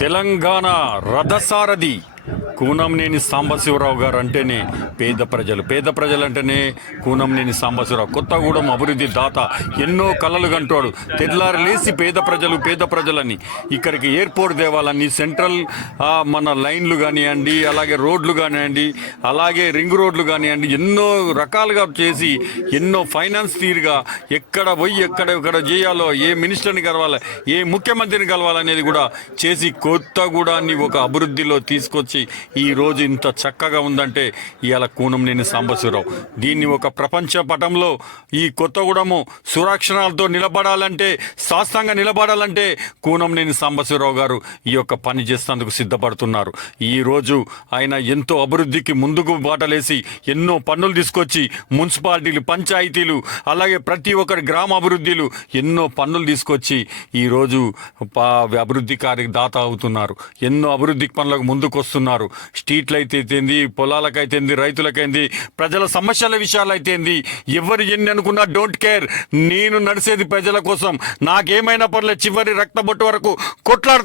తెలంగాణ రథసారథి కూనంనేని సాంబశివరావు గారు అంటేనే పేద ప్రజలు అంటేనే కూనంనేని సాంబశివరావు. కొత్తగూడెం అభివృద్ధి దాత, ఎన్నో కలలు కంటాడు. తెల్లారి లేసి పేద ప్రజలని ఇక్కడికి ఎయిర్పోర్ట్ దేవాలని, సెంట్రల్ మన లైన్లు కానివ్వండి, అలాగే రోడ్లు కానివ్వండి, అలాగే రింగ్ రోడ్లు కానివ్వండి, ఎన్నో రకాలుగా చేసి ఎన్నో ఫైనాన్స్ తీరుగా ఎక్కడ పోయి ఎక్కడ చేయాలో, ఏ మినిస్టర్ని కలవాలి, ఏ ముఖ్యమంత్రిని కలవాలనేది కూడా చేసి కొత్తగూడాన్ని ఒక అభివృద్ధిలో తీసుకొచ్చి ఈరోజు ఇంత చక్కగా ఉందంటే ఇవాళ కూనంనేని సాంబశివరావు. దీన్ని ఒక ప్రపంచ పటంలో ఈ కొత్తగూడెము సురక్షణలతో నిలబడాలంటే, శాస్త్రంగా నిలబడాలంటే కూనంనేని సాంబశివరావు గారు ఈ యొక్క పని చేసేందుకు సిద్ధపడుతున్నారు. ఈరోజు ఆయన ఎంతో అభివృద్ధికి ముందుకు బాటలేసి ఎన్నో పన్నులు తీసుకొచ్చి మున్సిపాలిటీలు, పంచాయతీలు, అలాగే ప్రతి ఒక్కరి గ్రామ అభివృద్ధిలు ఎన్నో పన్నులు తీసుకొచ్చి ఈరోజు అభివృద్ధి దాత అవుతున్నారు. ఎన్నో అభివృద్ధి పనులకు ముందుకు వస్తున్నారు. స్ట్రీట్లు అయితేంది, పొలాలకైతేంది, రైతులకైంది, ప్రజల సమస్యల విషయాలు అయితేంది, ఎవరు ఎన్ని అనుకున్నా డోంట్ కేర్. నేను నడిచేది ప్రజల కోసం. నాకేమైనా పర్లేదు, చివరి రక్తబొట్టు వరకు కొట్లాడుతూ